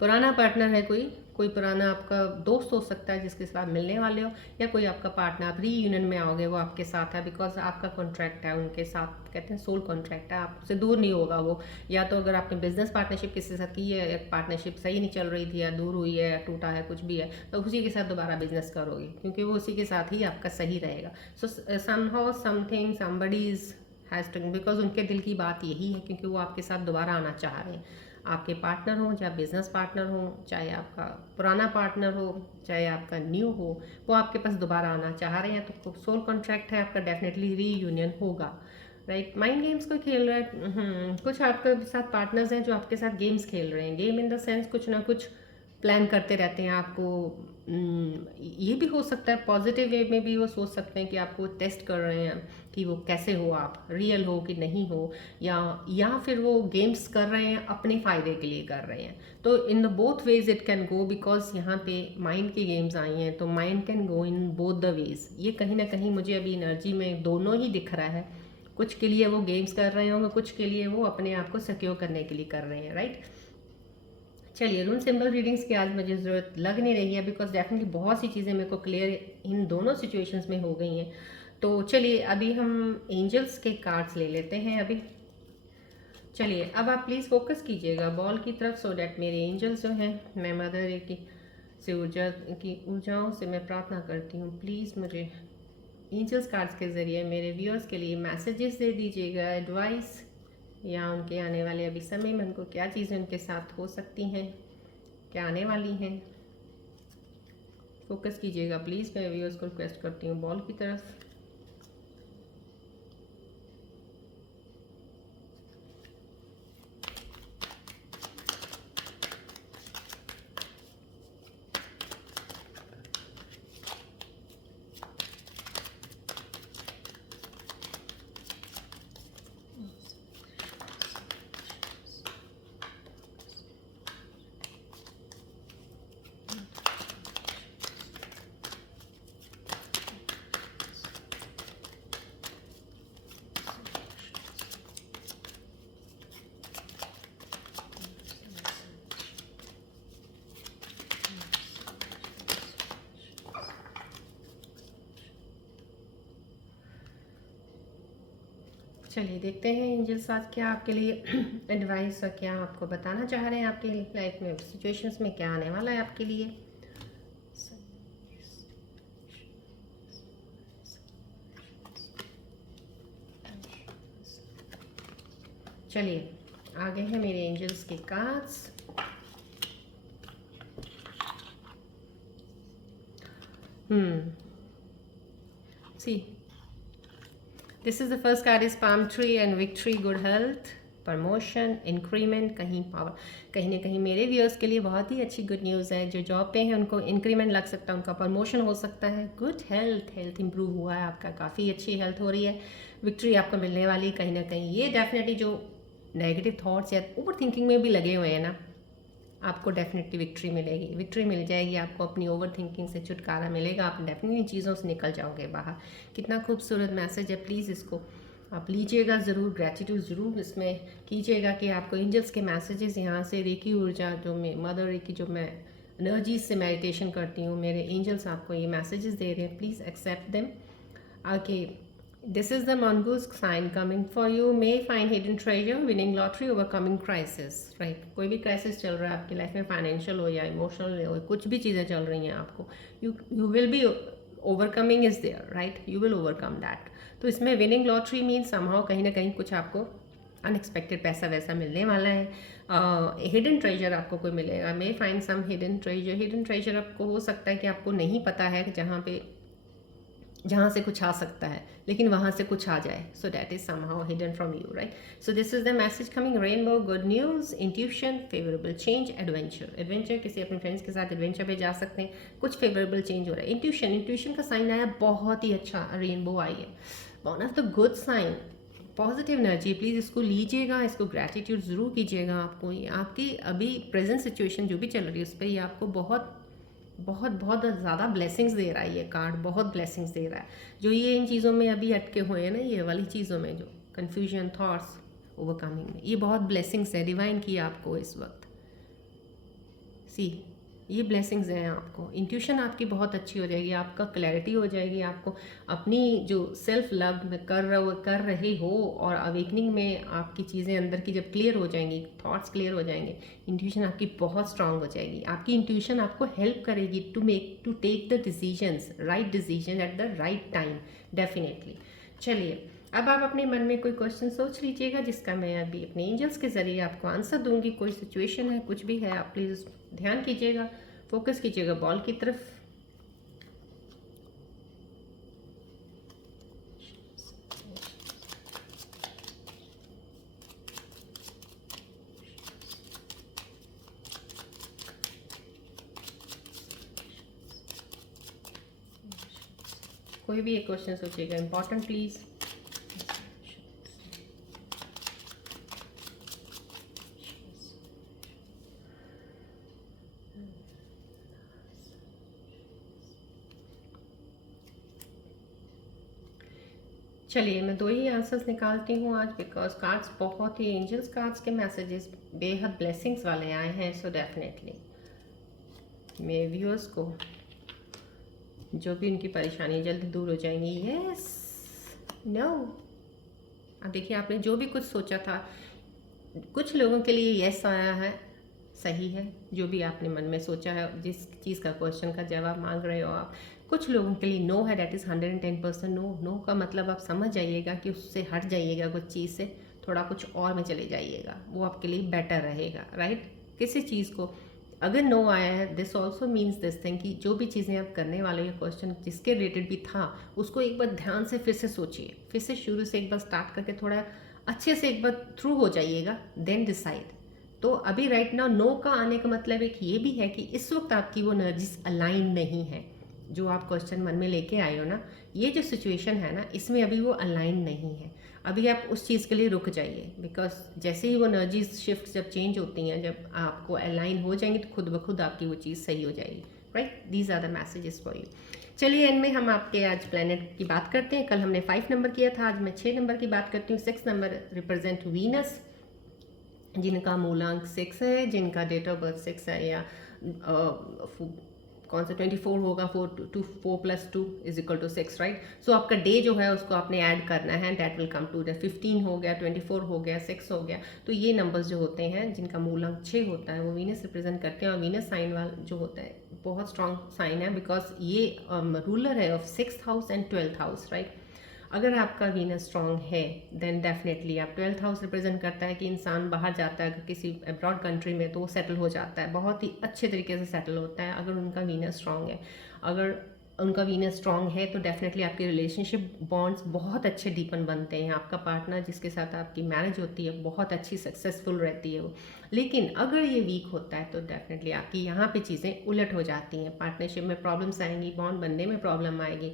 पुराना पार्टनर है, कोई पुराना आपका दोस्त हो सकता है जिसके साथ मिलने वाले हो, या कोई आपका पार्टनर, आप रीयूनियन में आओगे वो आपके साथ है, बिकॉज आपका कॉन्ट्रैक्ट है उनके साथ, कहते हैं सोल कॉन्ट्रैक्ट है, आपसे दूर नहीं होगा वो। या तो अगर आपने बिजनेस पार्टनरशिप किसी के साथ की है, पार्टनरशिप सही नहीं चल रही थी, या दूर हुई है, या टूटा है, कुछ भी है, तो उसी के साथ दोबारा बिजनेस करोगे, क्योंकि वो उसी के साथ ही आपका सही रहेगा। So somehow something somebody is has to, because उनके दिल की बात यही है, क्योंकि वो आपके साथ दोबारा आना चाह रहे हैं। आपके पार्टनर हो, चाहे बिजनेस पार्टनर हो, चाहे आपका पुराना पार्टनर हो, चाहे आपका न्यू हो, वो आपके पास दोबारा आना चाह रहे हैं, तो सोल कॉन्ट्रैक्ट है आपका, डेफिनेटली रीयूनियन होगा, राइट। माइंड गेम्स को खेल रहा है, कुछ आपके साथ पार्टनर्स हैं जो आपके साथ गेम्स खेल रहे हैं, गेम इन द सेंस कुछ ना कुछ प्लान करते रहते हैं आपको। ये भी हो सकता है पॉजिटिव वे में भी वो सोच सकते हैं कि आपको टेस्ट कर रहे हैं कि वो कैसे हो, आप रियल हो कि नहीं हो, या फिर वो गेम्स कर रहे हैं अपने फ़ायदे के लिए कर रहे हैं। तो in the both ways it can go, because यहाँ पे माइंड की गेम्स आई हैं, तो mind can go in both the ways. ये कहीं ना कहीं मुझे अभी एनर्जी में दोनों ही दिख रहा है। कुछ के लिए वो गेम्स कर रहे होंगे, कुछ के लिए वो अपने आप को सिक्योर करने के लिए कर रहे हैं, राइट। चलिए, रून सिंबल रीडिंग्स की आज मुझे ज़रूरत लग नहीं रही है, बिकॉज डेफिनेटली बहुत सी चीज़ें मेरे को क्लियर इन दोनों सिचुएशंस में हो गई हैं। तो चलिए अभी हम एंजल्स के कार्ड्स ले लेते हैं अभी। चलिए अब आप प्लीज़ फोकस कीजिएगा बॉल की तरफ, सो डैट मेरे एंजल्स जो हैं, मैं मदर की से ऊर्जा की ऊर्जाओं से मैं प्रार्थना करती हूँ, प्लीज़ मुझे एंजल्स कार्ड्स के ज़रिए मेरे व्यूअर्स के लिए मैसेजेस दे दीजिएगा, एडवाइस, या उनके आने वाले अभी समय में उनको क्या चीज़ें उनके साथ हो सकती हैं, क्या आने वाली हैं। फोकस कीजिएगा प्लीज़, मैं व्यूअर्स को रिक्वेस्ट करती हूँ बॉल की तरफ। चलिए देखते हैं एंजल्स आज क्या आपके लिए एडवाइस और क्या आपको बताना चाह रहे हैं, आपके लाइफ में सिचुएशंस में क्या आने वाला है आपके लिए। चलिए आगे हैं मेरे एंजल्स के cards. See this is the first card is palm tree and victory, good health, promotion, increment. कहीं ना कहीं मेरे व्यूअर्स के लिए बहुत ही अच्छी गुड न्यूज़ है। जो जॉब पे हैं उनको इंक्रीमेंट लग सकता है, उनका प्रमोशन हो सकता है। गुड हेल्थ इंप्रूव हुआ है आपका, काफ़ी अच्छी हेल्थ हो रही है। विक्ट्री आपको मिलने वाली कहीं ना कहीं। ये डेफिनेटली जो नेगेटिव थॉट्स या ओवर थिंकिंग में भी लगे हुए हैं ना, आपको डेफिनेटली विक्ट्री मिलेगी, विक्ट्री मिल जाएगी आपको, अपनी ओवर थिंकिंग से छुटकारा मिलेगा, आप डेफिनेटली चीज़ों से निकल जाओगे बाहर। कितना खूबसूरत मैसेज है, प्लीज़ इसको आप लीजिएगा ज़रूर, ग्रेटिट्यूड ज़रूर इसमें कीजिएगा कि आपको एंजल्स के मैसेजेस यहाँ से रेकी ऊर्जा जो मैं मदर रेकी जो मैं एनर्जीज से मेडिटेशन करती हूँ, मेरे एंजल्स आपको ये मैसेजेस दे रहे हैं, please accept them. Okay, this is the mongoose sign coming for you, may find hidden treasure, winning lottery, overcoming crisis, right। कोई भी क्राइसिस चल रहा है आपकी लाइफ में, फाइनेंशियल हो या इमोशनल हो, कुछ भी चीज़ें चल रही हैं आपको, you will be overcoming is there, right, you will overcome that. तो इसमें विनिंग लॉटरी मीन्स समहाउ कहीं ना कहीं कुछ आपको अनएक्सपेक्टेड पैसा वैसा मिलने वाला है। हिडन ट्रेजर आपको कोई मिलेगा, may find some hidden treasure. Hidden treasure आपको हो सकता है कि आपको नहीं पता है कि जहाँ से कुछ आ सकता है, लेकिन वहाँ से कुछ आ जाए, so that is somehow hidden from you, right. So this is the message coming, rainbow, good news, intuition, favourable change, adventure, किसी अपने फ्रेंड्स के साथ एडवेंचर पे जा सकते हैं, कुछ फेवरेबल चेंज हो रहा है। इंट्यूशन का साइन आया, बहुत ही अच्छा रेनबो आई है, one of the good sign, positive energy, please इसको लीजिएगा, इसको ग्रैटिट्यूड ज़रूर कीजिएगा। आपको ये आपकी अभी प्रेजेंट सिचुएशन जो भी चल रही है उस पर ये आपको बहुत बहुत बहुत ज़्यादा ब्लेसिंग्स दे रहा है, ये कार्ड बहुत ब्लेसिंग्स दे रहा है। जो ये इन चीज़ों में अभी अटके हुए हैं ना, ये वाली चीज़ों में जो कन्फ्यूजन, थॉट्स, ओवरकमिंग में, ये बहुत ब्लेसिंग्स है डिवाइन की आपको इस वक्त। सी ये ब्लेसिंग्स हैं आपको, इंट्यूशन आपकी बहुत अच्छी हो जाएगी, आपका क्लैरिटी हो जाएगी, आपको अपनी जो सेल्फ लव में कर रहे हो, और अवेकनिंग में आपकी चीज़ें अंदर की जब क्लियर हो जाएंगी, थॉट्स क्लियर हो जाएंगे, इंट्यूशन आपकी बहुत स्ट्रांग हो जाएगी। आपकी इंट्यूशन आपको हेल्प करेगी to take the decisions, right decision at the right time, definitely. चलिए अब आप अपने मन में कोई क्वेश्चन सोच लीजिएगा जिसका मैं अभी अपने एंजल्स के ज़रिए आपको आंसर दूंगी। कोई सिचुएशन है, कुछ भी है, आप प्लीज़ ध्यान कीजिएगा, फोकस कीजिएगा बॉल की तरफ। कोई भी एक क्वेश्चन सोचिएगा, इंपॉर्टेंट प्लीज़। चलिए मैं 2 ही आंसर्स निकालती हूँ आज, बिकॉज कार्ड्स बहुत ही, एंजल्स कार्ड्स के मैसेजेस बेहद ब्लेसिंग्स वाले आए हैं। सो डेफिनेटली मेरे व्यूअर्स को जो भी उनकी परेशानी जल्द दूर हो जाएंगी। यस, नो, अब देखिए आपने जो भी कुछ सोचा था, कुछ लोगों के लिए यस आया है, सही है। जो भी आपने मन में सोचा है, जिस चीज़ का क्वेश्चन का जवाब मांग रहे हो आप, कुछ लोगों के लिए नो है, दैट इज़ 110% नो। नो का मतलब आप समझ जाइएगा कि उससे हट जाइएगा, कुछ चीज़ से थोड़ा कुछ और में चले जाइएगा, वो आपके लिए बेटर रहेगा, राइट। किसी चीज़ को अगर नो आया है, this also means this thing कि जो भी चीज़ें आप करने वाले हो, क्वेश्चन जिसके रिलेटेड भी था, उसको एक बार ध्यान से फिर से सोचिए, फिर से शुरू से एक बार स्टार्ट करके थोड़ा अच्छे से एक बार थ्रू हो जाइएगा, देन डिसाइड। तो अभी राइट नाउ नो का आने का मतलब एक ये भी है कि इस वक्त आपकी वो एनर्जीज अलाइन नहीं है। जो आप क्वेश्चन मन में लेके आए हो ना, ये जो सिचुएशन है ना, इसमें अभी वो अलाइन नहीं है। अभी आप उस चीज़ के लिए रुक जाइए, बिकॉज जैसे ही वो एनर्जीज शिफ्ट जब चेंज होती हैं, जब आपको अलाइन हो जाएंगी, तो खुद ब खुद आपकी वो चीज़ सही हो जाएगी, right. These are the messages for you. चलिए एंड में हम आपके आज प्लेनेट की बात करते हैं। कल हमने 5 नंबर किया था, आज मैं 6 नंबर की बात करती हूँ। 6 नंबर रिप्रेजेंट वीनस, जिनका मूलांक 6 है, जिनका डेट ऑफ बर्थ 6 है, या कौन सा 24 होगा, 4 + 2 = 6, राइट। सो आपका डे जो है उसको आपने ऐड करना है, दैट विल कम टू 15 हो गया, 24 हो गया, 6 हो गया। तो ये नंबर्स जो होते हैं जिनका मूलांक 6 होता है, वो वीनस रिप्रेजेंट करते हैं। और वीनस साइन वाला जो होता है बहुत स्ट्रॉन्ग साइन है, बिकॉज ये रूलर है of 6th house and 12th house, right. अगर आपका वीनस स्ट्रॉन्ग है, देन डेफिनेटली आप 12th हाउस रिप्रेजेंट करता है कि इंसान बाहर जाता है किसी अब्रॉड कंट्री में, तो वो सेटल हो जाता है, बहुत ही अच्छे तरीके से सेटल होता है अगर उनका वीनस स्ट्रॉन्ग है। अगर उनका वीनस स्ट्रॉन्ग है तो डेफिनेटली आपके रिलेशनशिप बॉन्ड्स बहुत अच्छे डीपन बनते हैं। आपका पार्टनर जिसके साथ आपकी मैरिज होती है बहुत अच्छी सक्सेसफुल रहती है वो। लेकिन अगर ये वीक होता है तो डेफिनेटली आपकी यहाँ पे चीज़ें उलट हो जाती हैं, पार्टनरशिप में प्रॉब्लम्स आएंगी, बॉन्ड बनने में प्रॉब्लम आएगी।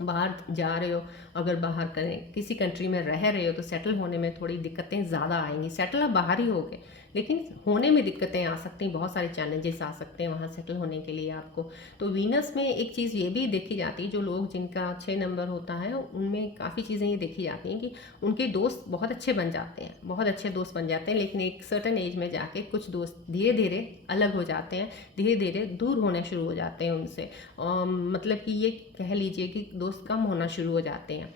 बाहर जा रहे हो, अगर बाहर करें किसी कंट्री में रह रहे हो, तो सेटल होने में थोड़ी दिक्कतें ज़्यादा आएंगी। सेटल आप बाहर ही होगे, लेकिन होने में दिक्कतें आ सकती हैं, बहुत सारे चैलेंजेस आ सकते हैं वहाँ सेटल होने के लिए आपको। तो वीनस में एक चीज़ ये भी देखी जाती है, जो लोग जिनका 6 नंबर होता है उनमें काफ़ी चीज़ें ये देखी जाती हैं कि उनके दोस्त बहुत अच्छे बन जाते हैं, बहुत अच्छे दोस्त बन जाते हैं, लेकिन एक सर्टन एज में जाके कुछ दोस्त धीरे धीरे अलग हो जाते हैं, धीरे धीरे दूर होने शुरू हो जाते हैं उनसे। मतलब कि ये कह लीजिए कि दोस्त कम होना शुरू हो जाते हैं।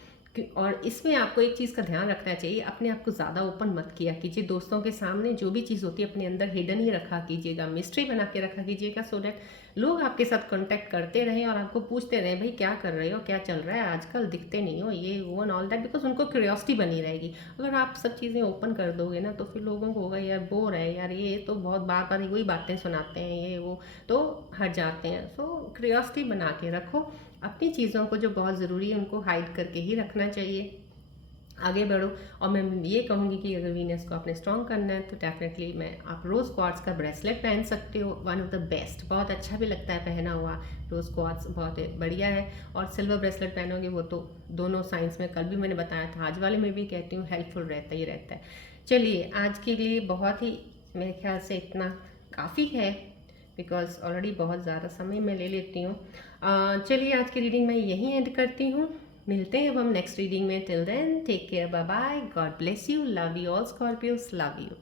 और इसमें आपको एक चीज़ का ध्यान रखना चाहिए, अपने आप को ज़्यादा ओपन मत किया कीजिए दोस्तों के सामने। जो भी चीज़ होती है अपने अंदर हिडन ही रखा कीजिएगा, मिस्ट्री बना के रखा कीजिएगा, सो डैट लोग आपके साथ कांटेक्ट करते रहें और आपको पूछते रहें, भाई क्या कर रहे हो, क्या चल रहा है आजकल, दिखते नहीं हो, ये वो एंड ऑल दैट, बिकॉज उनको क्यूरियोसिटी बनी रहेगी। अगर आप सब चीज़ें ओपन कर दोगे ना, तो फिर लोगों को होगा यार बोर है, यार ये तो बहुत बार बार वही बातें सुनाते हैं, ये वो, तो हट जाते हैं। सो क्यूरियोसिटी बना के रखो, अपनी चीज़ों को जो बहुत ज़रूरी है उनको हाइड करके ही रखना चाहिए, आगे बढ़ो। और मैं ये कहूँगी कि अगर वीनस को आपने स्ट्रॉन्ग करना है तो डेफिनेटली आप रोज़ क्वार्ट्स का ब्रेसलेट पहन सकते हो, वन ऑफ द बेस्ट, बहुत अच्छा भी लगता है पहना हुआ। रोज़ क्वार्ट्स बहुत बढ़िया है। और सिल्वर ब्रेसलेट पहनोगे वो तो दोनों साइंस में, कल भी मैंने बताया था, आज वाले में भी कहती हूँ, हेल्पफुल रहता ही रहता है। चलिए आज के लिए बहुत ही, मेरे ख्याल से इतना काफ़ी है, बिकॉज ऑलरेडी बहुत ज़्यादा समय मैं ले लेती हूँ। चलिए आज की रीडिंग मैं यहीं एंड करती हूँ, मिलते हैं अब हम नेक्स्ट रीडिंग में। Till then take care, bye bye, God bless you, love you all Scorpios, love you.